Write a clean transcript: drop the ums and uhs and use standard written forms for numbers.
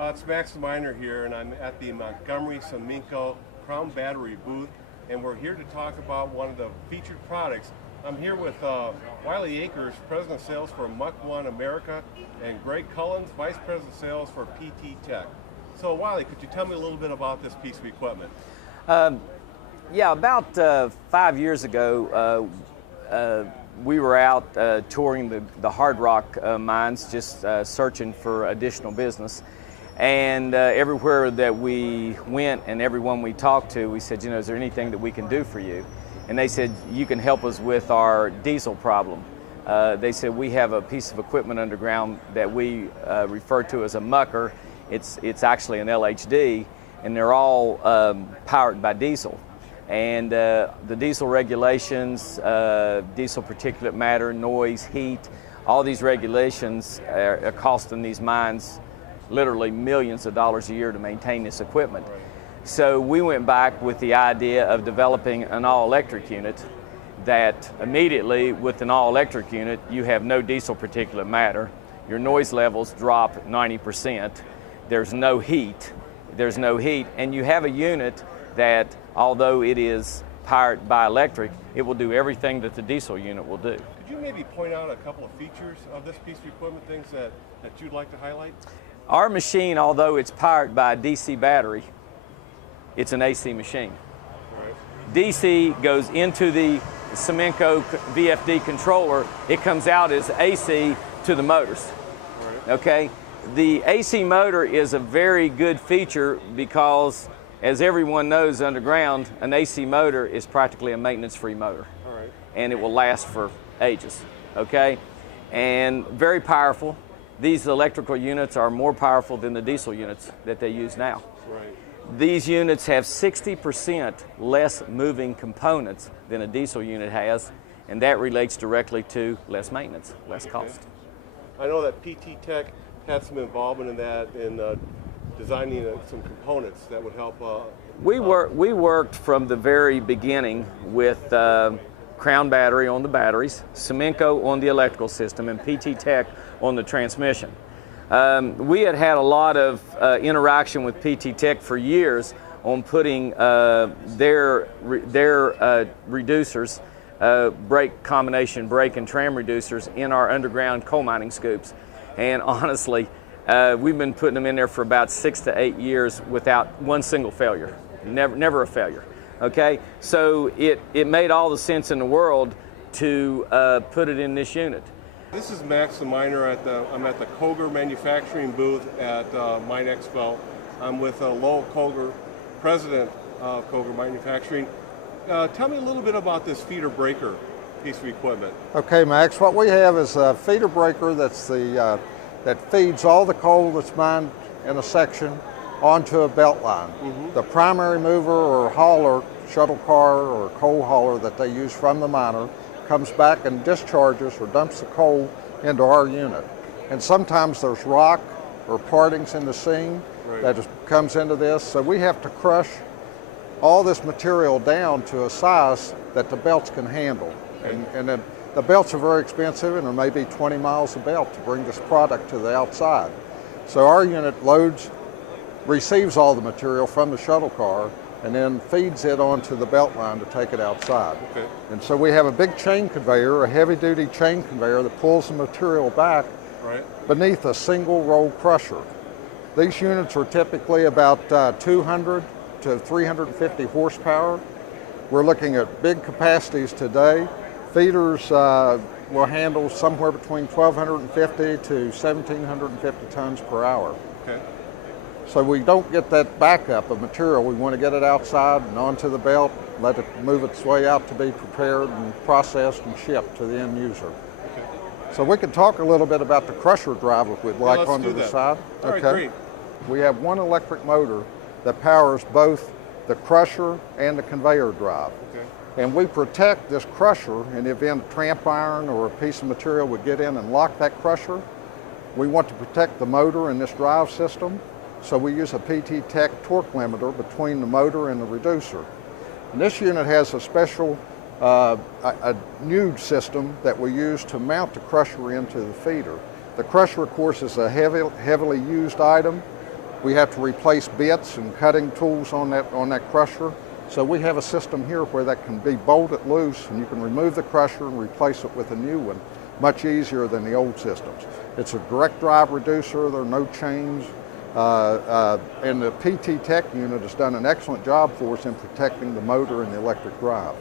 It's Max the Miner here, and I'm at the Montgomery Suminco Crown Battery booth, and we're here to talk about one of the featured products. I'm here with Wiley Akers, President of Sales for Muck1 America, and Greg Cullens, Vice President of Sales for PT Tech. So Wiley, could you tell me a little bit about this piece of equipment? Yeah, about 5 years ago, we were out touring the hard rock mines, just searching for additional business. And everywhere that we went and everyone we talked to, we said, you know, is there anything that we can do for you? And they said, you can help us with our diesel problem. They said, we have a piece of equipment underground that we refer to as a mucker. It's actually an LHD, and they're all powered by diesel. And the diesel regulations, diesel particulate matter, noise, heat, all these regulations are costing these mines literally millions of dollars a year to maintain this equipment. Right. So we went back with the idea of developing an all-electric unit that immediately, with an all-electric unit, you have no diesel particulate matter, your noise levels drop 90%, there's no heat, and you have a unit that, although it is powered by electric, it will do everything that the diesel unit will do. Could you maybe point out a couple of features of this piece of equipment, things that you'd like to highlight? Our machine, although it's powered by a DC battery, it's an AC machine. Right. DC goes into the Suminco VFD controller, it comes out as AC to the motors. Right. Okay? The AC motor is a very good feature because, as everyone knows underground, an AC motor is practically a maintenance-free motor. All right. And it will last for ages, okay? And very powerful. These electrical units are more powerful than the diesel units that they use now. Right. These units have 60% less moving components than a diesel unit has, and that relates directly to less maintenance, less cost. I know that PT Tech had some involvement in that, in designing some components that would help. We worked from the very beginning with Crown Battery on the batteries, Suminco on the electrical system, and PT Tech on the transmission. We had a lot of interaction with PT Tech for years on putting their reducers, combination brake and tram reducers, in our underground coal mining scoops. And honestly, we've been putting them in there for about 6 to 8 years without one single failure, never a failure. Okay, so it made all the sense in the world to put it in this unit. This is Max the Miner. I'm at the Cogar manufacturing booth at Mine Expo. I'm with Lowell Cogar, President of Cogar Manufacturing. Tell me a little bit about this feeder breaker piece of equipment. Okay, Max, what we have is a feeder breaker that feeds all the coal that's mined in a section onto a belt line. Mm-hmm. The primary mover or hauler, shuttle car or coal hauler that they use from the miner, comes back and discharges or dumps the coal into our unit. And sometimes there's rock or partings in the seam. Right. That just comes into this. So we have to crush all this material down to a size that the belts can handle. Okay. And then the belts are very expensive, and there may be 20 miles of belt to bring this product to the outside. So our unit receives all the material from the shuttle car and then feeds it onto the belt line to take it outside. Okay. And so we have a big chain conveyor, a heavy-duty chain conveyor that pulls the material back beneath a single roll crusher. These units are typically about 200 to 350 horsepower. We're looking at big capacities today. Feeders will handle somewhere between 1,250 to 1,750 tons per hour. Okay. So we don't get that backup of material. We want to get it outside and onto the belt, let it move its way out to be prepared and processed and shipped to the end user. Okay. So we can talk a little bit about the crusher drive if we'd like onto the side. All right, great. We have one electric motor that powers both the crusher and the conveyor drive. Okay. And we protect this crusher in the event a tramp iron or a piece of material would get in and lock that crusher. We want to protect the motor and this drive system. So we use a PT Tech torque limiter between the motor and the reducer. And this unit has a special a new system that we use to mount the crusher into the feeder. The crusher, of course, is a heavily used item. we have to replace bits and cutting tools on that crusher. So we have a system here where that can be bolted loose and you can remove the crusher and replace it with a new one much easier than the old systems. It's a direct drive reducer, there are no chains, and the PT Tech unit has done an excellent job for us in protecting the motor and the electric drive.